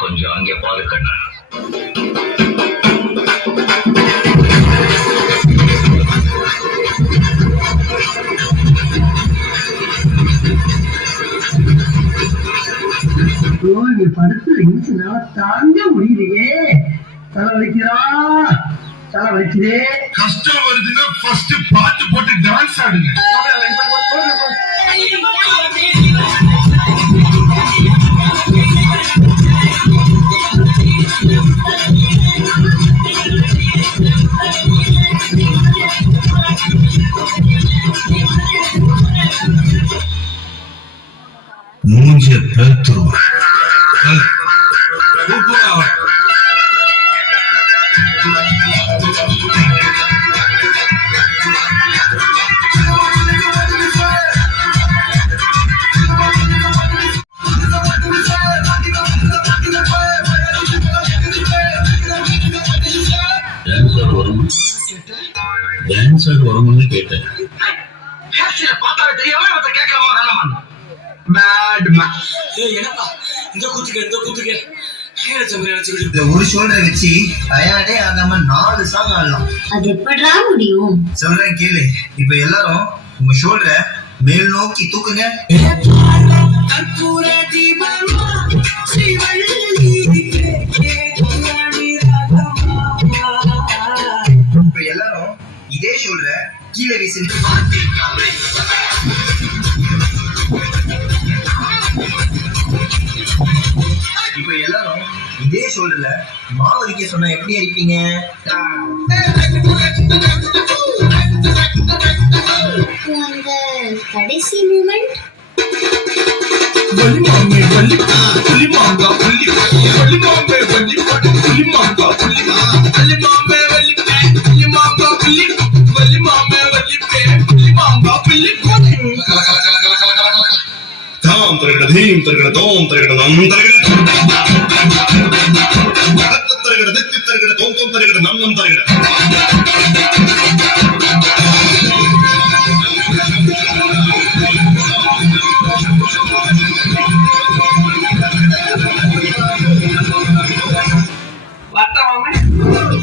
கொஞ்சம் அங்கே பாரு கண்ணா. படுத்து தாங்க முடியலையே. தலை வலிக்கிறா, தலை வலிக்குதே. கஷ்டம் வருதுன்னா ஃபர்ஸ்ட் பாட்டு போட்டு டான்ஸ் ஆடுங்க. மூஞ்சிய பேத்துருவா. டான்ஸர் வரும்னு கேட்டேன். பார்த்தா தெரியாம கேட்கலாமா வேணாமா? ஒரு ஷோல்டரை வச்சு டயர்டே ஆகாம 4 சாங் ஆடலாம். அது எப்படா முடியும்? சொல்றேன் கேளு. இப்ப எல்லாரும் உங்க ஷோல்டரை மேல் நோக்கி தூக்குங்க. இப்ப எல்லாரும் இதே ஷோல்டரை கீழே வீசுங்க. இப்ப எல்லாரும் இதே ஷோல்டர்ல மாவரிக்க சொன்னா எப்படி அடிப்பீங்க? அந்த கடைசி மூமெண்ட் தாம் தரகட தீம் தரகட தோம் தரகட நம் தரகட தரகட தித்தி தரகட தோம் தோம் தரகட நம் நம் தரகட